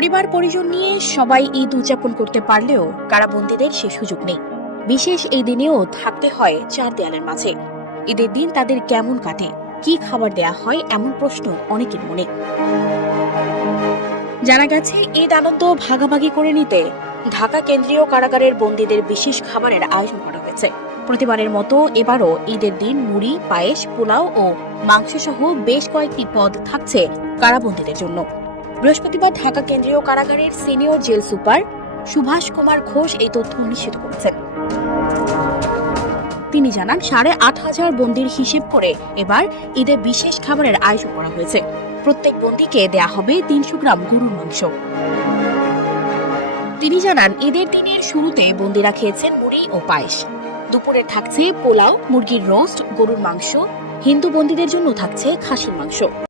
পরিবার পরিজন নিয়ে সবাই ঈদ উদযাপন করতে পারলেও কারাবন্দীদের সে সুযোগ নেই। বিশেষ এই দিনেও থাকতে হয় চার দেয়ালের মাঝে। ঈদের দিন তাদের কেমন কাটে, কি খাবার দেয়া হয়, এমন প্রশ্ন অনেকের মনে। জানা গেছে, ঈদ আনন্দ ভাগাভাগি করে নিতে ঢাকা কেন্দ্রীয় কারাগারের বন্দীদের বিশেষ খাবারের আয়োজন করা হয়েছে। প্রতিবারের মতো এবারও ঈদের দিন মুড়ি, পায়েস, পোলাও ও মাংস সহ বেশ কয়েকটি পদ থাকছে কারাবন্দীদের জন্য। বৃহস্পতিবার ঢাকা কেন্দ্রীয় কারাগারের senior jail super Subhash Kumar Ghosh এই তথ্য নিশ্চিত করেছেন। তিনি জানান, ৮,৫০০ বন্দির হিসেব করে এবার ঈদে বিশেষ খাবারের আয়োজন করা হয়েছে। প্রত্যেক বন্দীকে দেয়া হবে ৩০০ গ্রাম গরুর মাংস। তিনি জানান, ঈদের দিনের শুরুতে বন্দীরা খেয়েছেন মুড়ি ও পায়েস। দুপুরে থাকছে পোলাও, মুরগির রোস্ট, গরুর মাংস। হিন্দু বন্দীদের জন্য থাকছে খাসির মাংস।